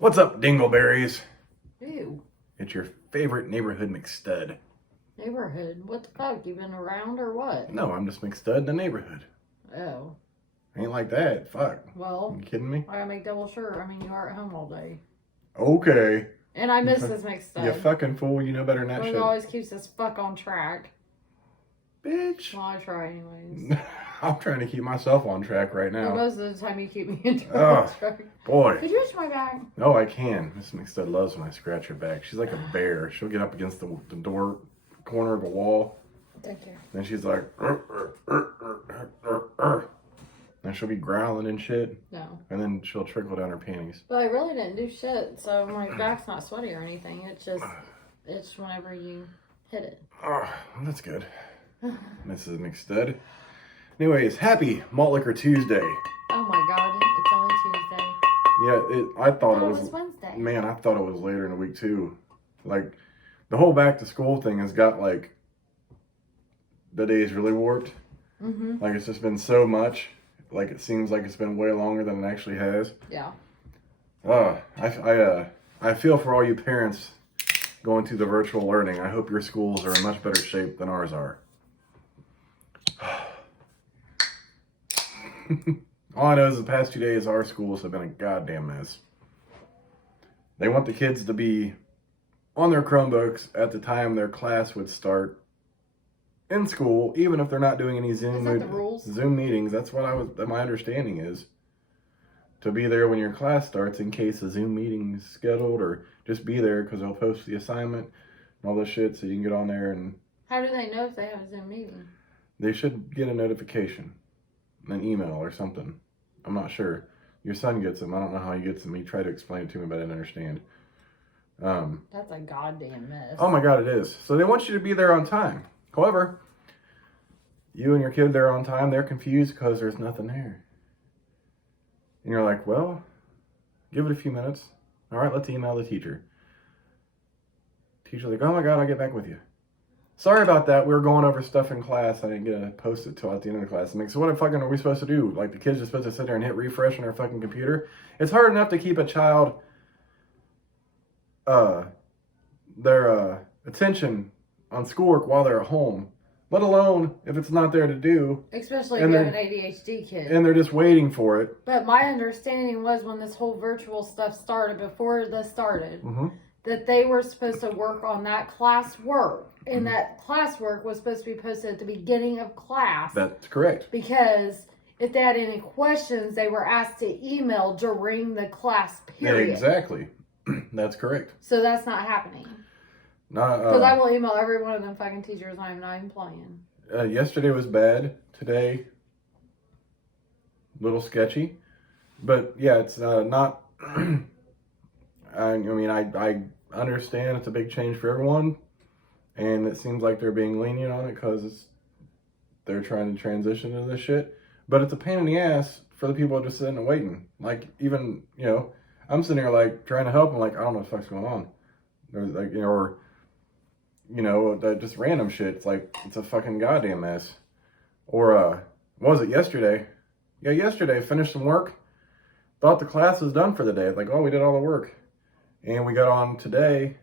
What's up, dingleberries? Ew. It's your favorite neighborhood McStud. Neighborhood? What the fuck? You been around or what? No, I'm just McStud in the neighborhood. Oh. Ain't like that. Fuck. Well, You kidding me? I gotta make double sure. I mean, you are at home all day. Okay. And I miss this mixed You stuff. fucking fool. You know better than that He shit. always keeps this fuck on track. Bitch. Well, I try anyways. I'm trying to keep myself on track right But now. most of the time you keep me in Oh, track. boy. Could you reach my back? Oh, I can. Miss McStud loves when I scratch her back. She's like a bear. She'll get up against the door corner of a wall. Thank you. Then she's like, and she'll be growling and shit. No. And then she'll trickle down her panties. But I really didn't do shit, so my back's not sweaty or anything. It's just, it's whenever you hit it. Oh, that's good. Mrs. McStud. Anyways, happy Malt Liquor Tuesday. Oh my god, it's only Tuesday. Yeah, I thought Oh, it it was was Wednesday. Man, I thought it was later in the week too. Like, the whole back to school thing has got like the days really warped. Mm-hmm. Like, it's just been so much. Like, it seems like it's been way longer than it actually has. Yeah. I feel for all you parents going through the virtual learning. I hope your schools are in much better shape than ours are. All I know is the past 2 days, our schools have been a goddamn mess. They want the kids to be on their Chromebooks at the time their class would start in school, even if they're not doing any Zoom meetings. That's what my understanding is. To be there when your class starts in case a Zoom meeting is scheduled, or just be there because they'll post the assignment and all this shit so you can get on there. And How do they know if they have a Zoom meeting? they should get a notification, an email or something. I'm not sure. Your son gets them. I don't know how he gets them. He tried to explain it to me, but I didn't understand. That's a goddamn mess. Oh my God, it is. So they want you to be there on time. However, you and your kid there on time, they're confused because there's nothing there. And you're like, well, give it a few minutes. All right, let's email the teacher. Teacher's like, oh my God, I'll get back with you. Sorry about that. We were going over stuff in class. I didn't get to post it till at the end of the class. I'm like, so what fucking are we supposed to do? Like, the kids are supposed to sit there and hit refresh on their fucking computer? It's hard enough to keep a child, their attention on schoolwork while they're at home, let alone if it's not there to do. Especially if you have an ADHD kid. And they're just waiting for it. But my understanding was when this whole virtual stuff started, before this started, that they were supposed to work on that class work. And that classwork was supposed to be posted at the beginning of class. That's correct. Because if they had any questions, they were asked to email during the class period. Yeah, exactly. That's correct. So that's not happening. Because I will email every one of them fucking teachers. I'm not even playing. Yesterday was bad. Today, a little sketchy. But yeah, it's not. I mean, I understand it's a big change for everyone, and it seems like they're being lenient on it because they're trying to transition into this shit. But it's a pain in the ass for the people just sitting and waiting. Like, even, I'm sitting here like trying to help them. Like, I don't know what the fuck's going on. There's like, just random shit. It's like, it's a fucking goddamn mess. Or, what was it, yesterday? Yeah, yesterday, finished some work. Thought the class was done for the day. Like, oh, we did all the work. And we got on today.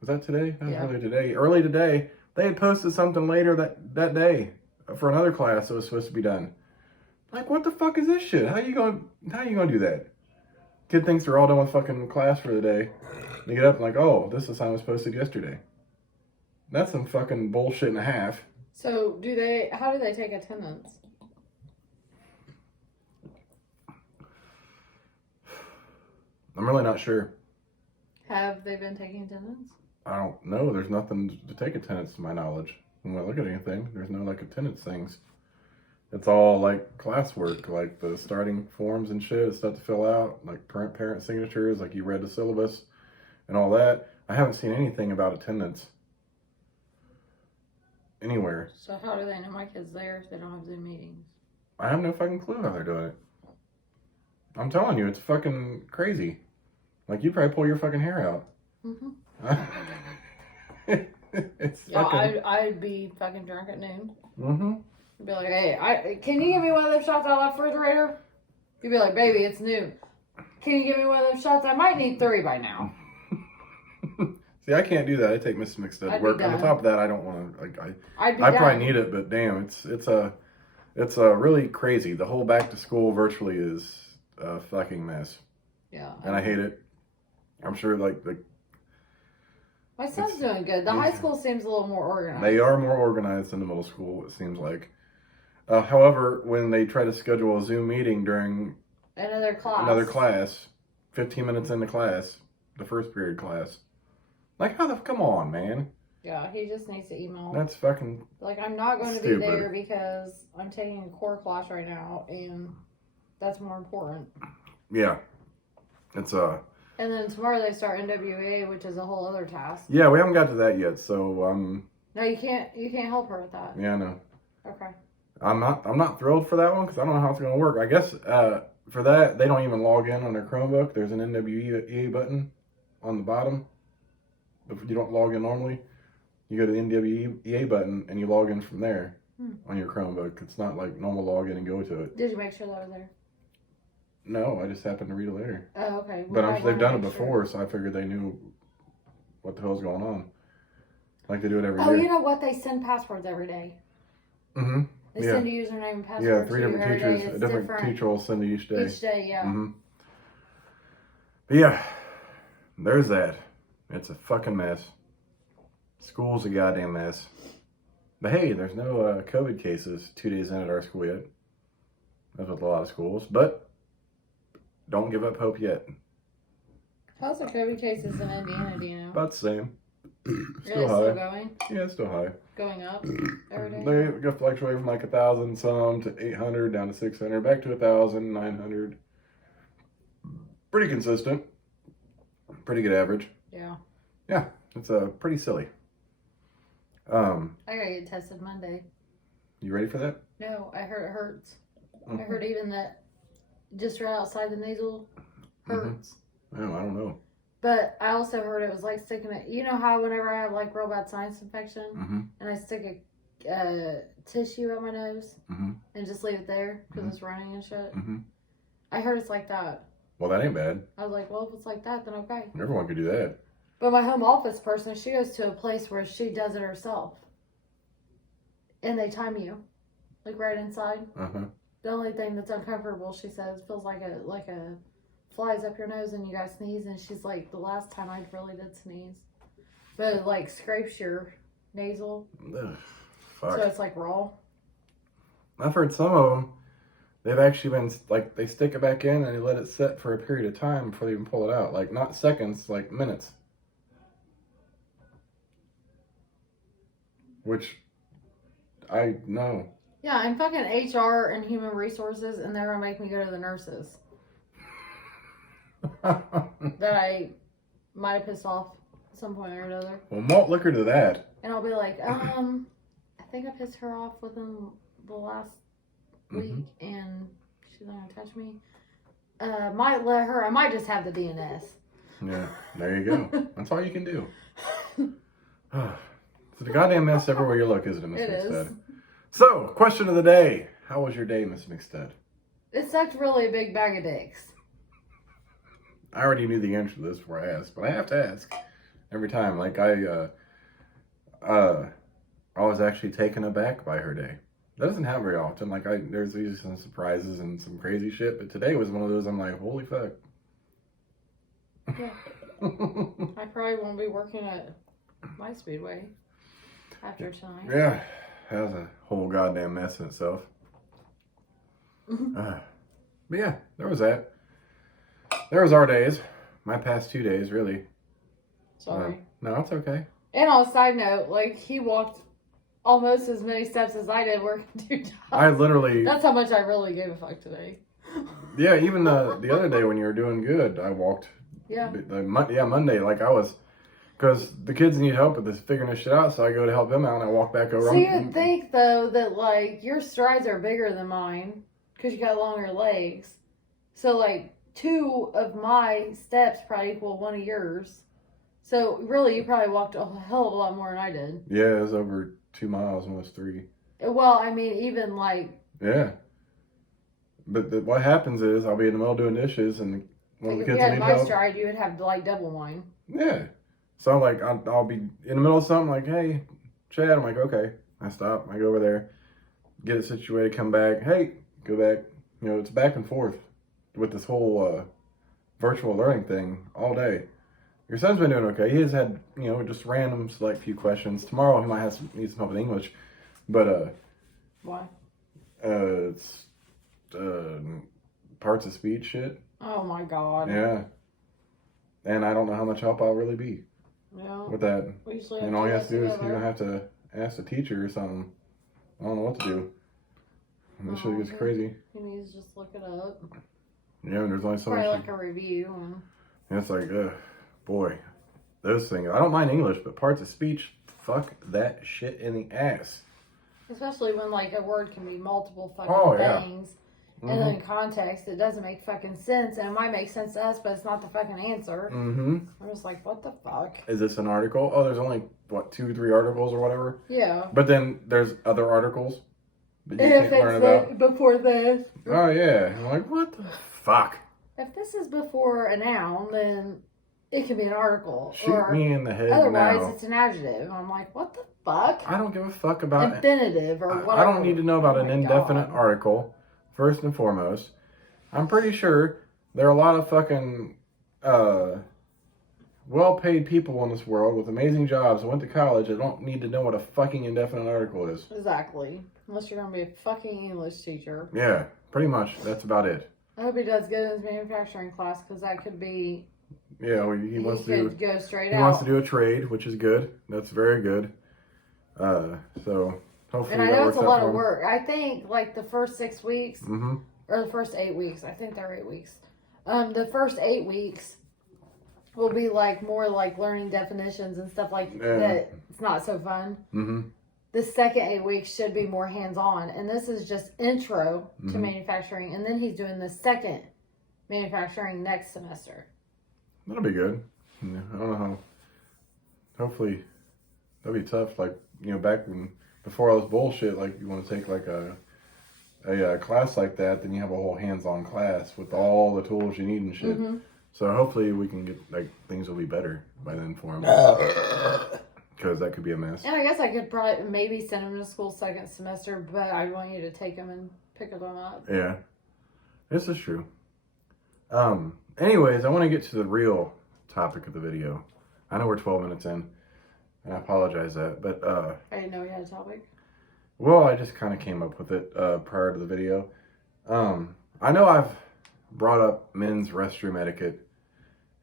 Was that today? That was earlier today. Early today, they had posted something later that day for another class that was supposed to be done. Like, what the fuck is this shit? How you gonna do that? Kid thinks they're all done with fucking class for the day. They get up and like, oh, this assignment was posted yesterday. That's some fucking bullshit and a half. So how do they take attendance? I'm really not sure. Have they been taking attendance? I don't know. There's nothing to take attendance to my knowledge. When I look at anything, there's no like attendance things. It's all like classwork, like the starting forms and shit, stuff to fill out, like parent signatures, like you read the syllabus and all that. I haven't seen anything about attendance anywhere. So how do they know my kid's there if they don't have Zoom meetings? I have no fucking clue how they're doing it. I'm telling you, it's fucking crazy. Like, you probably pull your fucking hair out. It's fucking... I'd be fucking drunk at noon. I'd be like, hey, can you give me one of those shots out of that refrigerator? You'd be like, baby, it's noon. Can you give me one of those shots? I might need 3 by now. See, I can't do that. I take Mrs. McStud to work. On top of that, I don't want to. Like, I probably need it, but damn, it's a really crazy. The whole back to school virtually is a fucking mess. Yeah. And I hate it. I'm sure like my son's doing good. The high school seems a little more organized. They are more organized than the middle school, it seems like. However, when they try to schedule a Zoom meeting during another class, 15 minutes into class, the first period class, like come on, man. Yeah, he just needs to email. That's fucking like I'm not going to be there because I'm taking a core class right now, and that's more important. Yeah, it's And then tomorrow they start NWA, which is a whole other task. Yeah, we haven't got to that yet, so No, you can't help her with that. Yeah, I know. Okay. I'm not thrilled for that one because I don't know how it's going to work. I guess for that they don't even log in on their Chromebook. There's an NWA button on the bottom. If you don't log in normally, you go to the NWA button and you log in from there on your Chromebook. It's not like normal login and go to it. Did you make sure that was there? No, I just happened to read it later. Oh, okay. But I'm sure they've done it before, so I figured they knew what the hell's going on. Like they do it every year. Oh, you know what? They send passwords every day. Mm-hmm. They send a username and password. Yeah, 3 different teachers. A different teacher will send it each day. Each day, yeah. Mm-hmm. But yeah, there's that. It's a fucking mess. School's a goddamn mess. But hey, there's no COVID cases 2 days in at our school yet. That's with a lot of schools. But don't give up hope yet. How's the COVID cases in Indiana, do you know? About the same. Still high. Still going? Yeah, it's still high. Going up every day? They go fluctuate from like 1,000 some to 800 down to 600 back to 1,000, 900. Pretty consistent. Pretty good average. Yeah. Yeah, it's pretty silly. I gotta get tested Monday. You ready for that? No, I heard it hurts. I heard even that just right outside the nasal hurts. Oh, I don't know. But I also heard it was like sticking it. You know how whenever I have like real bad sinus infection and I stick a tissue up my nose and just leave it there because it's running and shit? I heard it's like that. Well, that ain't bad. I was like, well, if it's like that, then okay. Everyone could do that. But my home office person, she goes to a place where she does it herself. And they time you. Like right inside. The only thing that's uncomfortable, she says, feels like a flies up your nose and you guys sneeze. And she's like, the last time I really did sneeze. But it like scrapes your nasal. Ugh, fuck. So it's like raw. I've heard some of them, they've actually been, like, they stick it back in and they let it sit for a period of time before they even pull it out. Like, not seconds, like minutes. Which, I know. Yeah, I'm fucking HR and human resources, and they're gonna make me go to the nurses. That I might have pissed off at some point or another. Well, malt liquor to that. And I'll be like, I think I pissed her off within the last week, and she's not gonna touch me. Might let her. I might just have the DNS. Yeah, there you go. That's all you can do. It's a goddamn mess everywhere you look, isn't it, Miss McStud? Is. So, question of the day. How was your day, Miss McStud? It sucked really a big bag of dicks. I already knew the answer to this before I asked, but I have to ask every time. Like, I was actually taken aback by her day. That doesn't happen very often. Like, there's usually some surprises and some crazy shit, but today was one of those I'm like, holy fuck. Yeah. I probably won't be working at my Speedway after tonight. Yeah, that was a whole goddamn mess in itself. But yeah, there was that. There was our days. My past 2 days, really. Sorry. No, it's okay. And on a side note, like, he walked almost as many steps as I did working 2 jobs. I literally... That's how much I really gave a fuck today. Yeah, even the other day when you were doing good, I walked. Yeah. Monday, like I was... Because the kids need help with this, figuring this shit out, so I go to help them out and I walk back over. So you'd think, though, that, like, your strides are bigger than mine because you got longer legs. So, like, 2 of my steps probably equal 1 of yours. So, really, you probably walked a hell of a lot more than I did. Yeah, it was over 2 miles, almost 3. Well, I mean, even, like... Yeah. But what happens is, I'll be in the middle doing dishes, and when the If you kids had need my help. stride, you would have like double wine. Yeah. So like I'll be in the middle of something like, hey, Chad. I'm like, okay. I stop. I go over there, get it situated, come back. Hey, go back. You know, it's back and forth with this whole virtual learning thing all day. Your son's been doing okay. He has had, you know, just random select few questions. Tomorrow he might need some help in English, but Why? it's parts of speech shit. Oh my god. Yeah. And I don't know how much help I'll really be Yeah. with that. We usually And all he has to do is he's together. gonna have to ask the teacher or something. I don't know what to do. And this shit gets crazy. He needs to just look it up. Yeah, and there's only so Probably much. like a review. And it's like, boy, those things. I don't mind English, but parts of speech, fuck that shit in the ass. Especially when like a word can be multiple fucking things. Mm-hmm. And then in context, it doesn't make fucking sense. And it might make sense to us, but it's not the fucking answer. Mm-hmm. I'm just like, what the fuck? Is this an article? Oh, there's only, 2, 3 articles or whatever? Yeah. But then there's other articles that you If can't learn it's about. before this. Oh, yeah. I'm like, what the fuck? If this is before a noun, then it can be an article. Shoot me in the head otherwise, now. it's an adjective. I'm like, what the fuck? I don't give a fuck about Infinitive or whatever. I don't need to know about an my indefinite God. article, first and foremost. I'm pretty sure there are a lot of fucking well-paid people in this world with amazing jobs that went to college that don't need to know what a fucking indefinite article is. Exactly. Unless you're going to be a fucking English teacher. Yeah, pretty much. That's about it. I hope he does good in his manufacturing class because that could be. Yeah, well, he wants to could go straight he out. wants to do a trade, which is good. That's very good. So hopefully And I that know works it's a out lot for of him. work. I think like the first 6 weeks, Mm-hmm. or the first 8 weeks. I think they're 8 weeks. The first 8 weeks will be like more like learning definitions and stuff like that. It's not so fun. Mm-hmm. The second 8 weeks should be more hands-on, and this is just intro to manufacturing, and then he's doing the second manufacturing next semester. That'll be good. Yeah, I don't know how. Hopefully, that'll be tough. Like, you know, back when before all this bullshit, like you want to take like a class like that, then you have a whole hands-on class with all the tools you need and shit. Mm-hmm. So hopefully we can get like things will be better by then for him. Because that could be a mess. And I guess I could probably maybe send him to school second semester, but I want you to take him and pick them up. Yeah, this is true. Anyways, I want to get to the real topic of the video. I know we're 12 minutes in, and I apologize that, but I didn't know we had a topic. well, I just kind of came up with it prior to the video. I know I've brought up men's restroom etiquette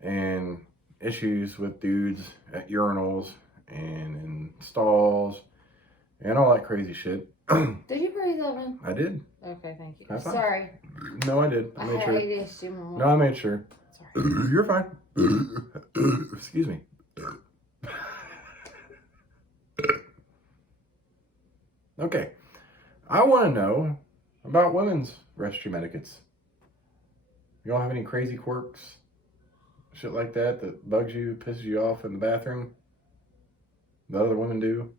and issues with dudes at urinals and in stalls and all that crazy shit. Did you breathe that one? I did. Okay, thank you. High five. Sorry. No, I did. I I made had sure. ADHD moment. No, I made sure. Sorry. You're fine. Excuse me. Okay. I want to know about women's restroom etiquettes. Y'all have any crazy quirks? Shit like that that bugs you, pisses you off in the bathroom? That other women do?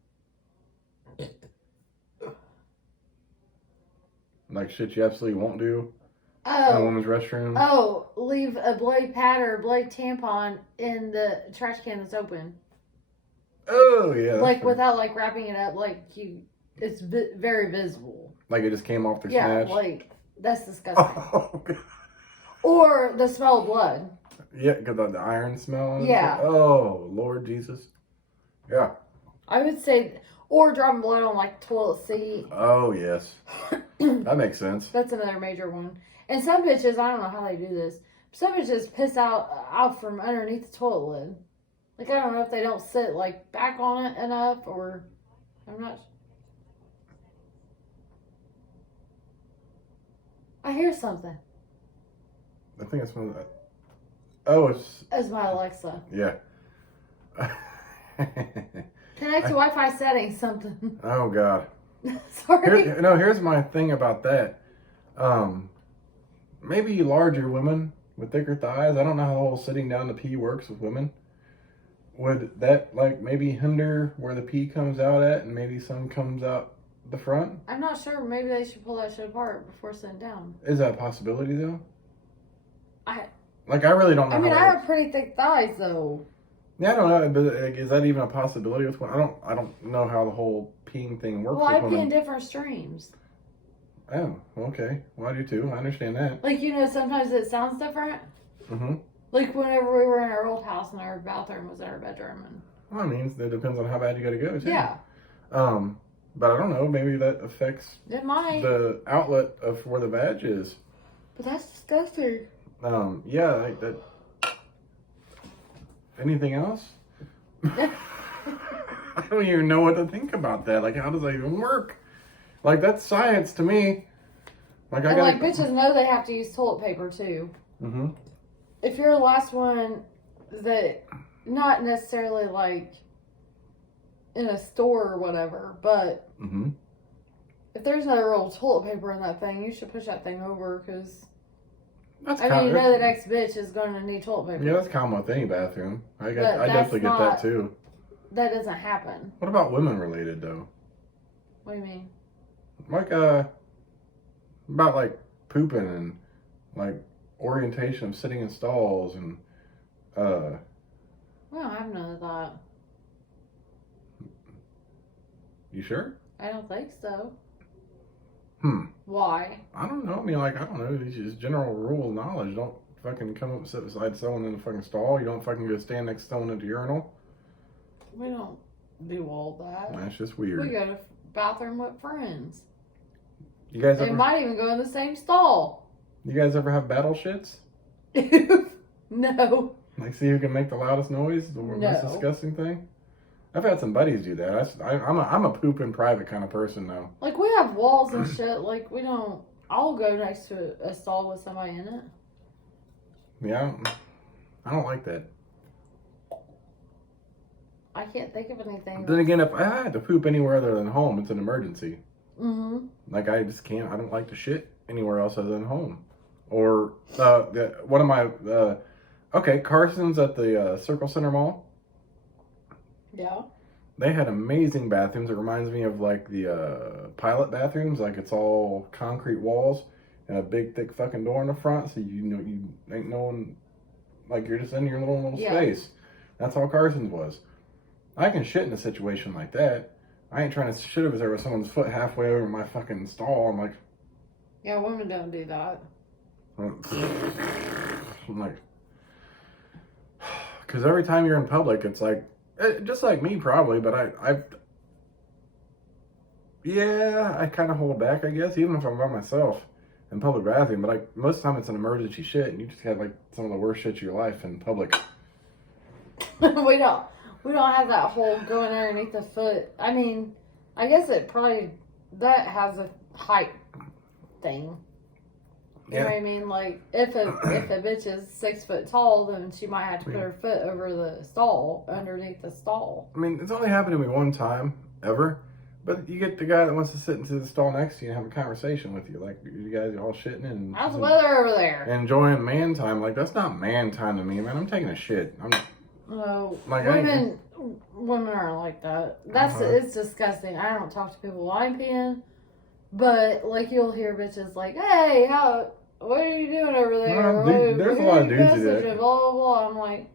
Like shit you absolutely won't do in a Oh, woman's restroom? leave a Blade pad or a Blade tampon in the trash can that's open. Oh, yeah. that's Like fair. without like wrapping it up, like it's very visible. Like it just came off the Yeah, snatch? like that's disgusting. Oh, God. Or the smell of blood. Yeah, because the iron smell. And Yeah. shit. Oh, Lord Jesus. Yeah. I would say, or dropping blood on like toilet seat. Oh, yes. That makes sense. That's another major one. And some bitches, I don't know how they do this. Some bitches piss out from underneath the toilet lid. Like I don't know if they don't sit like back on it enough, or I'm not. I hear something. I think it's one of the... Oh, it's... That's my Alexa. Yeah. Connect to Wi-Fi settings. Something. Oh, God. Sorry. Here's my thing about that. Maybe larger women with thicker thighs. I don't know how the whole sitting down to pee works with women. Would that, like, maybe hinder where the pee comes out at and maybe some comes out the front? I'm not sure. Maybe they should pull that shit apart before sitting down. Is that a possibility, though? Like, I really don't know. I mean, I have pretty thick thighs, though. Yeah, I don't know, but like, is that even a possibility with women? I don't know how the whole peeing thing works. Well, I with pee women. in different streams. Oh, okay. Well, I do too. I understand that. Like, you know, sometimes it sounds different. Mm-hmm. Like whenever we were in our old house and our bathroom was in our bedroom, and Well, I mean, it depends on how bad you got to go, too. yeah. But I don't know. Maybe that affects It might. the outlet of where the vag is. But that's disgusting. Yeah, like that. Anything else? I don't even know what to think about that. Like, how does that even work? Like, that's science to me. Like, I And got like bitches know they have to use toilet paper too. Mm-hmm. If you're the last one that, not necessarily like in a store or whatever, but Mm-hmm. if there's no real toilet paper in that thing, you should push that thing over because. That's I mean, you know the next bitch is going to need toilet paper. Yeah, that's common with any bathroom. I definitely get that too. That doesn't happen. What about women related though? What do you mean? Like about like pooping and like orientation of sitting in stalls and We don't have none of that. You sure? I don't think so. Why? I don't know. I mean, like, I don't know. It's just general rule of knowledge. Don't fucking come up and sit beside someone in a fucking stall. You don't fucking go stand next to someone at the urinal. We don't do all that. That's just weird. We go to bathroom with friends. You guys They ever? might even go in the same stall. You guys ever have battle shits? No. Like, see who can make the loudest noise? The most disgusting thing. I've had some buddies do that. I'm a poop in private kind of person though. Like we have walls and shit. Like we don't. I'll go next to a stall with somebody in it. Yeah, I don't like that. I can't think of anything. Then again, if I had to poop anywhere other than home, it's an emergency. Mm-hmm. Like I just can't. I don't like to shit anywhere else other than home. Or one of my Carson's at the Circle Center Mall. Yeah. They had amazing bathrooms. It reminds me of like the pilot bathrooms. Like it's all concrete walls and a big thick fucking door in the front. So you ain't knowing, like you're just in your little space. That's all Carson's was. I can shit in a situation like that. I ain't trying to shit over there with someone's foot halfway over my fucking stall. I'm like, yeah, women don't do that. I'm like, because every time you're in public, it's like, just like me probably, but I kind of hold back, I guess, even if I'm by myself in public bathroom. But like most of the time, it's an emergency shit, and you just have like some of the worst shit of your life in public. We don't have that hole going underneath the foot. I mean, I guess that has a height thing. You know what I mean? Like, if a bitch is 6 foot tall, then she might have to put her foot over the stall, underneath the stall. I mean, it's only happened to me one time, ever. But you get the guy that wants to sit into the stall next to you and have a conversation with you. Like, you guys are all shitting and... How's the weather over there? Enjoying man time. Like, that's not man time to me, man. I'm taking a shit. No, like, women aren't like that. It's disgusting. I don't talk to people while I'm peeing. But, like, you'll hear bitches like, hey, what are you doing over there? Well, there's a lot of dudes do that. Blah, blah, blah. I'm like...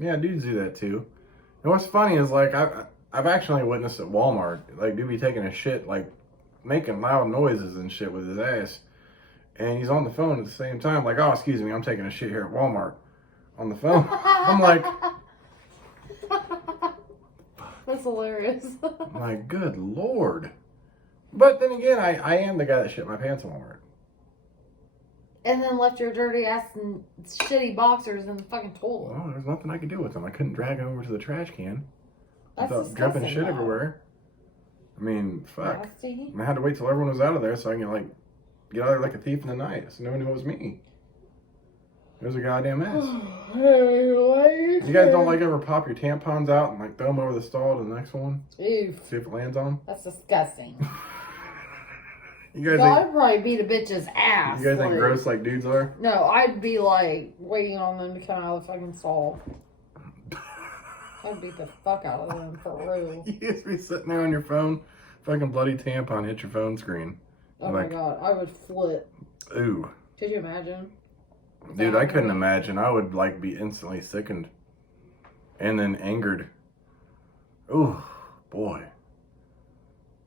Yeah, dudes do that too. And what's funny is, like, I've actually witnessed at Walmart, like, dude be taking a shit, like, making loud noises and shit with his ass. And he's on the phone at the same time, like, oh, excuse me, I'm taking a shit here at Walmart. On the phone. I'm like... That's hilarious. My good Lord. But then again, I am the guy that shit my pants at Walmart. And then left your dirty ass and shitty boxers in the fucking toilet. Well, there's nothing I could do with them. I couldn't drag them over to the trash can. That's without dripping shit everywhere. I mean, fuck. Nasty. I had to wait till everyone was out of there so I can, like, get out of there like a thief in the night. So no one knew it was me. It was a goddamn mess. You guys don't, like, ever pop your tampons out and, like, throw them over the stall to the next one? Ew. See if it lands on them? That's disgusting. You guys I'd probably beat a bitch's ass. You guys think gross like dudes are? No, I'd be like waiting on them to come out of the fucking stall. I'd beat the fuck out of them for real. You just be sitting there on your phone, fucking bloody tampon hit your phone screen. Oh my god, I would flip. Ooh. Could you imagine? Dude, I couldn't imagine. I would like be instantly sickened and then angered. Ooh, boy.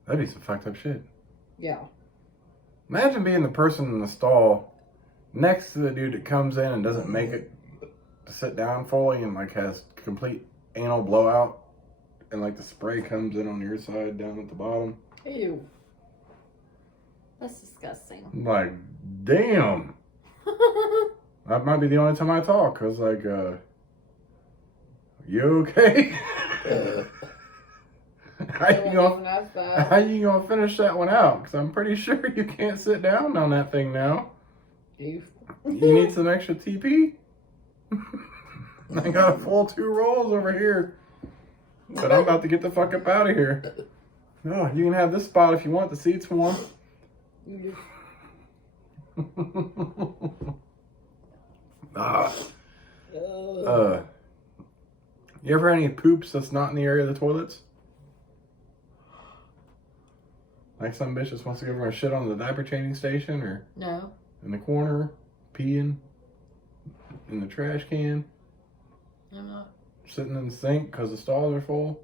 That'd be some fucked up shit. Yeah. Imagine being the person in the stall next to the dude that comes in and doesn't make it to sit down fully and like has complete anal blowout and like the spray comes in on your side down at the bottom. Ew. That's disgusting. Like, damn. That might be the only time I talk, cause like, you okay? How you gonna finish that one out? Cause I'm pretty sure you can't sit down on that thing now. Ew. You need some extra TP? I got a full 2 rolls over here. But I'm about to get the fuck up out of here. Oh, you can have this spot if you want. The seat's warm. You ever had any poops that's not in the area of the toilets? Like some bitch just wants to go over and shit on the diaper changing station or no. In the corner, peeing in the trash can. I'm not. Sitting in the sink because the stalls are full.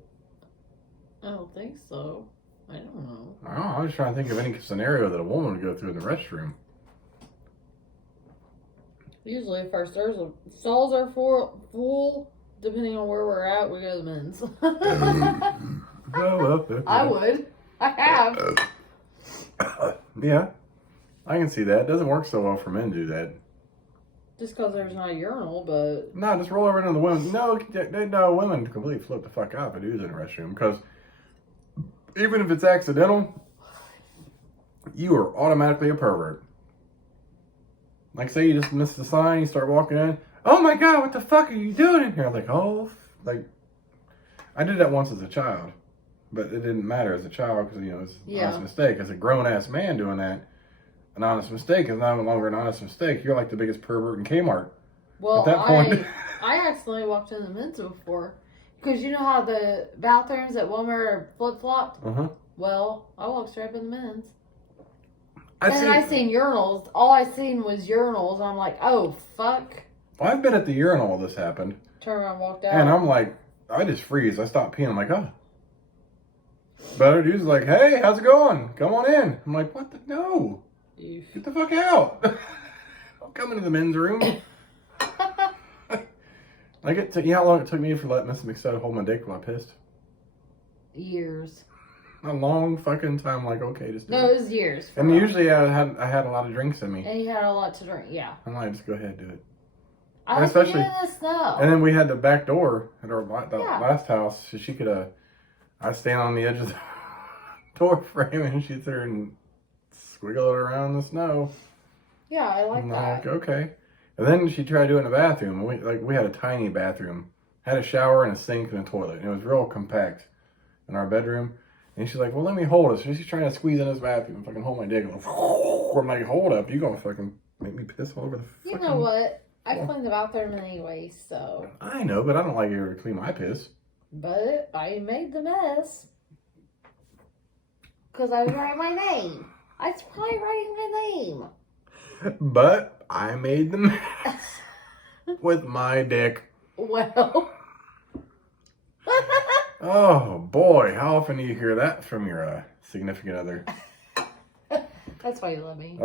I don't think so. I don't know. I don't know. I was trying to think of any scenario that a woman would go through in the restroom. Usually, if our stalls are full, depending on where we're at, we go to the men's. I would. I have. Yeah. I can see that. It doesn't work so well for men to do that. Just because there's not a urinal, but... No, just roll over into the women. No, women completely flip the fuck out if a dude's in a restroom. Because even if it's accidental, you are automatically a pervert. Like, say you just missed the sign, you start walking in. Oh my God, what the fuck are you doing in here? Like, like, I did that once as a child. But it didn't matter as a child because, you know, it's an honest mistake. As a grown-ass man doing that, an honest mistake is no longer an honest mistake. You're like the biggest pervert in Kmart. Well, at that point. I accidentally walked in the men's before. Because you know how the bathrooms at Walmart are flip-flopped? Uh-huh. Well, I walked straight up in the men's. I seen urinals. All I seen was urinals. I'm like, oh, fuck. Well, I've been at the urinal this happened. Turn around and walked out. And I'm like, I just freeze. I stop peeing. I'm like, oh. But other dude's like, hey, how's it going? Come on in. I'm like, what the? No. Get the fuck out. Don't come into the men's room. You know how long it took me for letting Miss McStudd hold my dick while I pissed? Years. A long fucking time, like, okay, just do it was years. And usually I had a lot of drinks in me. And you had a lot to drink, yeah. I'm like, just go ahead, do it. I like to do this though. And then we had the back door at our last house, so she could, I stand on the edge of the door frame and she'd sit there and squiggle it around the snow. Yeah, I like and that. I'm like, okay. And then she tried to do it in the bathroom. We had a tiny bathroom. Had a shower and a sink and a toilet. And it was real compact in our bedroom. And she's like, well, let me hold it. So she's trying to squeeze in this bathroom and fucking hold my dick. I'm like, hold up. You gonna fucking make me piss all over the fucking... You know what? I clean the bathroom anyway, so... I know, but I don't like you to clean my piss. But I made the mess. Because I was writing my name. I was probably writing my name. But I made the mess with my dick. Well. Oh, boy. How often do you hear that from your significant other? That's why you love me.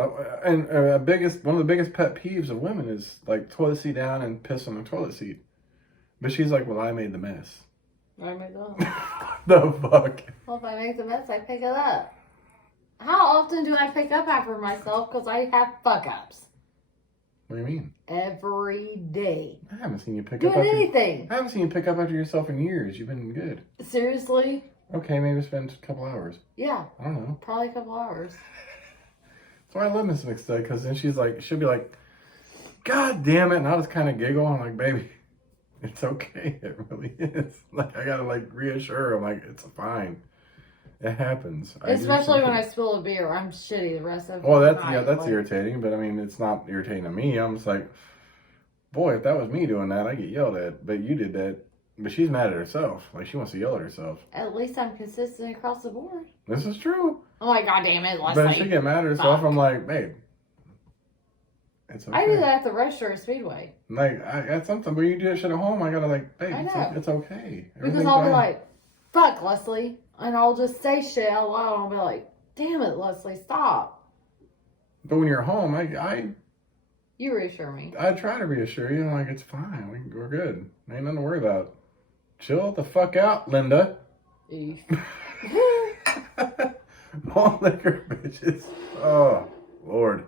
And one of the biggest pet peeves of women is, like, toilet seat down and piss on the toilet seat. But she's like, well, I made the mess. I made the mess. The fuck? Well, if I make the mess, I pick it up. How often do I pick up after myself? Because I have fuck-ups. What do you mean? Every day. I haven't seen you pick up after... anything. I haven't seen you pick up after yourself in years. You've been good. Seriously? Okay, maybe spend a couple hours. Yeah. I don't know. Probably a couple hours. That's why I love Miss McStudd, because then she'll be like, God damn it. And I'll just kind of giggle. I'm like, baby, it's okay. It really is. Like, I got to, like, reassure her. I'm like, it's fine. It happens. Especially when I spill a beer. I'm shitty the rest of the night. Well, that's irritating. But, I mean, it's not irritating to me. I'm just like, boy, if that was me doing that, I'd get yelled at. But you did that. But she's mad at herself. Like, she wants to yell at herself. At least I'm consistent across the board. This is true. Oh, my God damn it, Leslie. But if she get mad at herself, I'm like, babe, It's okay. I do that at the Restrooms Speedway. Like, at something, when you do that shit at home, I gotta like, babe, I know. it's okay. Because I'll be like, fuck, Leslie. And I'll just say shit out loud. And I'll be like, damn it, Leslie, stop. But when you're home, You reassure me. I try to reassure you, like, it's fine. We're good. Ain't nothing to worry about. Chill the fuck out, Linda. Malt liquor, bitches. Oh, Lord.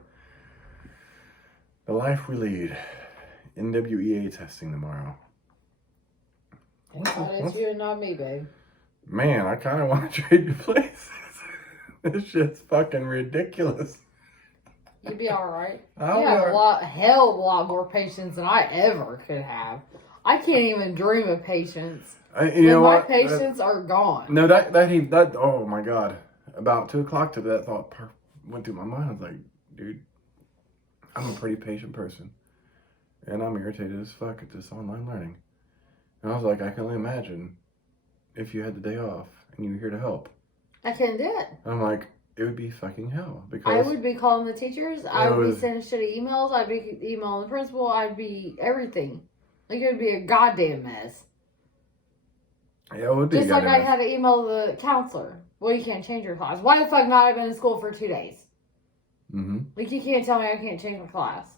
The life we lead. NWEA testing tomorrow. It's you and not me, babe. Man, I kind of want to trade you places. This shit's fucking ridiculous. You'd be alright. You I'll be have a alright. lot more patience than I ever could have. I can't even dream of patience. You know my what? patience are gone. No, that oh my God. About 2 o'clock today, that thought went through my mind. I was like, dude, I'm a pretty patient person. And I'm irritated as fuck at this online learning. And I was like, I can only imagine if you had the day off and you were here to help. I couldn't do it. And I'm like, it would be fucking hell. Because I would be calling the teachers. I would be sending shitty emails. I'd be emailing the principal. I'd be everything. Like, it would be a goddamn mess. Yeah, it would be just like I had to email the counselor. Well, you can't change your class. Why the fuck not? I've been in school for 2 days. Mm-hmm. Like, you can't tell me I can't change my class.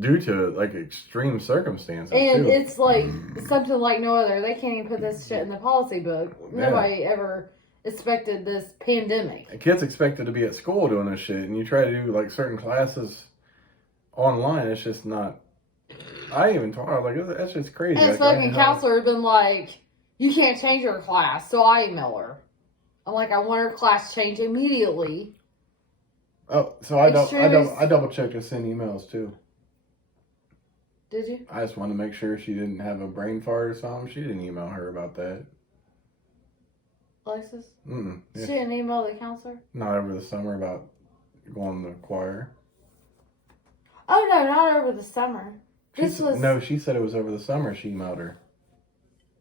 Due to, like, extreme circumstances, and too. It's, like, something like no other. They can't even put this shit in the policy book. Nobody ever expected this pandemic. A kid's expected to be at school doing this shit, and you try to do, like, certain classes online. It's just not... I even told her, like, that's just crazy. And this fucking counselor had been like, you can't change your class. So I email her. I'm like, I want her class changed immediately. Oh, so I double checked to send emails too. Did you? I just wanted to make sure she didn't have a brain fart or something. She didn't email her about that. Alexis? Yeah. She didn't email the counselor? Not over the summer about going to the choir. Oh no, not over the summer. No, she said it was over the summer she emailed her.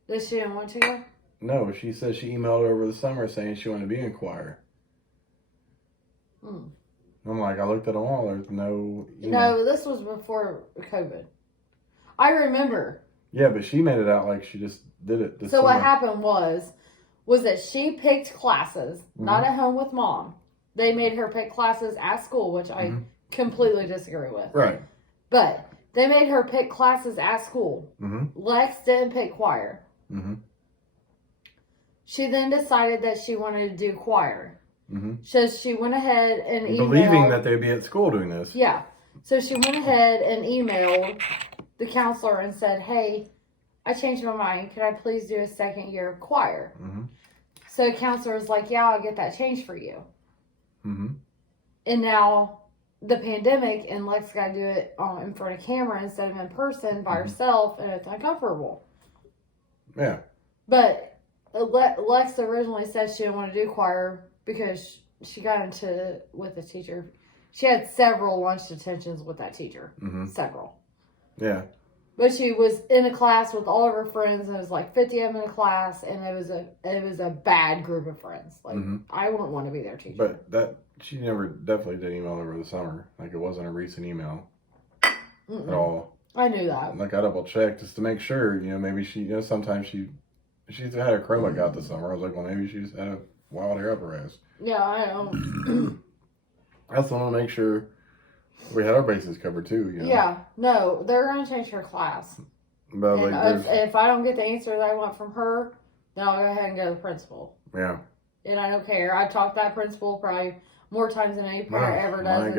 That she didn't want to go? No, she said she emailed her over the summer saying she wanted to be in choir. I'm like, I looked at them all. There's no... No, this was before COVID. I remember. Yeah, but she made it out like she just did it this summer. What happened was that she picked classes, not at home with mom. They made her pick classes at school, which I completely disagree with. Right. But they made her pick classes at school. Lex didn't pick choir. She then decided that she wanted to do choir. So she went ahead and emailed... Believing that they'd be at school doing this. Yeah. So she went ahead and emailed the counselor and said, hey, I changed my mind. Could I please do a second year of choir? So the counselor was like, yeah, I'll get that changed for you. And now the pandemic, and Lex got to do it in front of camera instead of in person by herself, and it's uncomfortable. Yeah. But Lex originally said she didn't want to do choir because she got into with the teacher. She had several lunch detentions with that teacher. Several. Yeah. But she was in a class with all of her friends, and it was like 50 of them in a class, and it was a bad group of friends. Like, I wouldn't want to be their teacher. But she definitely did email over the summer. Like, it wasn't a recent email at all. I knew that. Like, I double checked just to make sure, maybe she, sometimes she's had a Chromebook out this summer. I was like, well, maybe she just had a wild hair up her ass. Yeah, I know. I just want to make sure we had our bases covered too, Yeah, no, they're going to change her class. But and if I don't get the answer that I want from her, then I'll go ahead and go to the principal. Yeah. And I don't care. I've talked to that principal probably more times than any parent ever does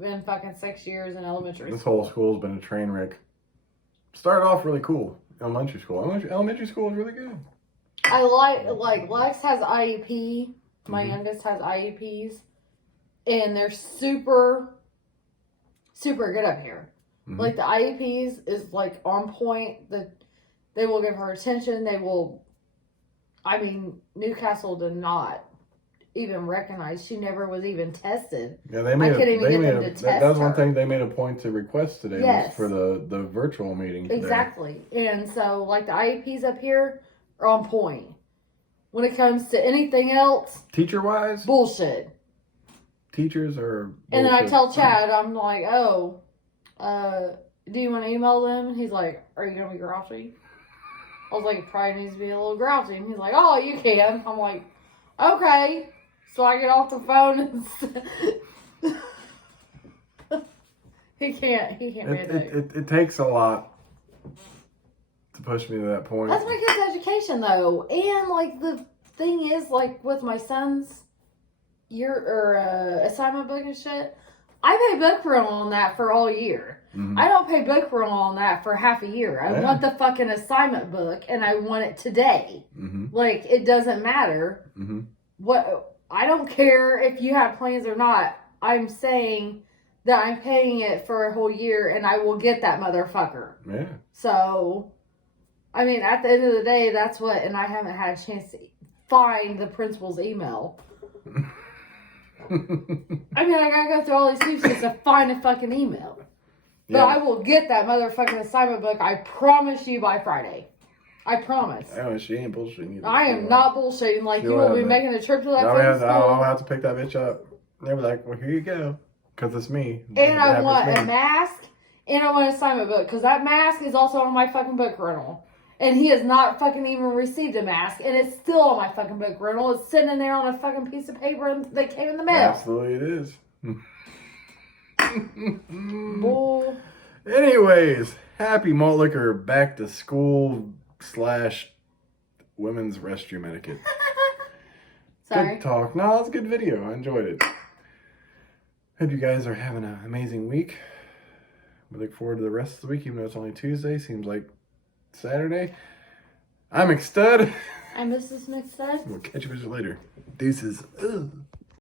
in fucking 6 years in elementary school. This whole school's been a train wreck. Started off really cool. Elementary school. Elementary school is really good. I like Lex has IEP. My youngest has IEPs. And they're super, super good up here. Like, the IEPs is, like, on point. They will give her attention. They will... I mean, Newcastle did not even recognize. She never was even tested. Yeah, they made that was one thing they made a point to request today. Yes. Was for the virtual meeting today. Exactly. And so, like, the IEPs up here are on point. When it comes to anything else... Teacher-wise? Bullshit. Teachers are bullshit. And then I tell Chad, I'm like, oh, do you want to email them? And he's like, are you going to be grouchy? I was like, it probably needs to be a little grouchy. And he's like, oh, you can. I'm like, okay. So I get off the phone and he can't read it. It takes a lot to push me to that point. That's my kid's education, though. And, like, the thing is, like, with my son's assignment book and shit, I pay book rental on that for all year. Mm-hmm. I don't pay book rental on that for half a year. I want the fucking assignment book, and I want it today. Mm-hmm. Like, it doesn't matter. Mm-hmm. I don't care if you have plans or not. I'm saying that I'm paying it for a whole year, and I will get that motherfucker. Yeah. So, I mean, at the end of the day, that's what, and I haven't had a chance to find the principal's email. I mean, I gotta go through all these hoops just to find a fucking email. But I will get that motherfucking assignment book, I promise you, by Friday. I promise. Oh, she ain't bullshitting either. I am not bullshitting. Like, you will be making a trip to that fucking school. I'll have to pick that bitch up. They'll be like, well, here you go. Because it's me. And I want a mask, and I want an assignment book. Because that mask is also on my fucking book rental. And he has not fucking even received a mask, and it's still on my fucking book rental. It's sitting in there on a fucking piece of paper that came in the mail. Absolutely it is. Bull. Anyways, happy malt liquor back to school / women's restroom etiquette. Sorry. Good talk. No, it's a good video. I enjoyed it. Hope you guys are having an amazing week. We look forward to the rest of the week, even though it's only Tuesday. Seems like Saturday. I'm McStud. I'm Mrs. McStud. We'll catch you later. Deuces. Ugh.